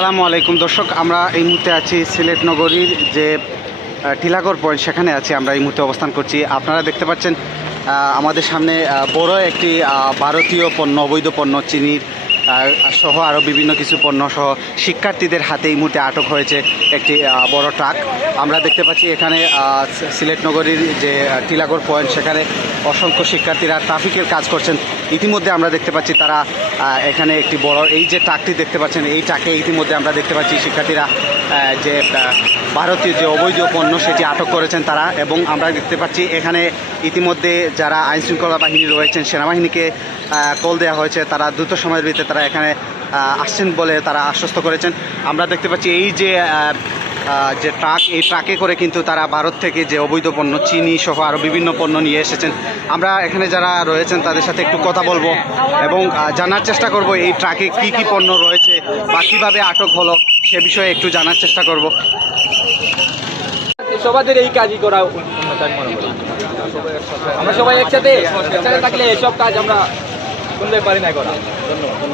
আসসালামু আলাইকুম দর্শক, আমরা এই মুহূর্তে আছি সিলেট নগরীর যে টিলাগড় পয়েন্ট, সেখানে আছি। আমরা এই মুহূর্তে অবস্থান করছি। আপনারা দেখতে পাচ্ছেন আমাদের সামনে বড় একটি ভারতীয় পণ্য, অবৈধ পণ্য, চিনির সহ আরও বিভিন্ন কিছু পণ্য সহ শিক্ষার্থীদের হাতে এই মুহূর্তে আটক হয়েছে একটি বড় ট্রাক। আমরা দেখতে পাচ্ছি এখানে সিলেট নগরীর যে টিলাগড় পয়েন্ট, সেখানে অসংখ্য শিক্ষার্থীরা ট্রাফিকের কাজ করছেন। ইতিমধ্যে আমরা দেখতে পাচ্ছি তারা এখানে একটি বড়, এই যে ট্রাকটি দেখতে পাচ্ছেন, এই ট্রাকে ইতিমধ্যে আমরা দেখতে পাচ্ছি শিক্ষার্থীরা যে ভারতীয় যে অবৈধ পণ্য সেটি আটক করেছেন তারা। এবং আমরা দেখতে পাচ্ছি এখানে ইতিমধ্যে যারা আইনশৃঙ্খলা বাহিনী রয়েছেন, সেনাবাহিনীকে কল দেওয়া হয়েছে। তারা দ্রুত সময়ের ভিতরে তারা এখানে আসছেন বলে তারা আশ্বস্ত করেছেন। আমরা দেখতে পাচ্ছি এই যে ট্রাক, এই ট্রাকে করে কিন্তু তারা ভারত থেকে যে অবৈধ পণ্য, চিনি সহ আরও বিভিন্ন পণ্য নিয়ে এসেছেন। আমরা এখানে যারা রয়েছেন তাদের সাথে একটু কথা বলবো এবং জানার চেষ্টা করব এই ট্রাকে কি কি পণ্য রয়েছে বা কীভাবে আটক হলো সে বিষয়ে একটু জানার চেষ্টা করব। সবাদের এই কাজই করা উচিত আমি মনে করি। আমরা সবাই একসাথে থাকলে এসব কাজ আমরা শুনতে পারি না করা। ধন্যবাদ।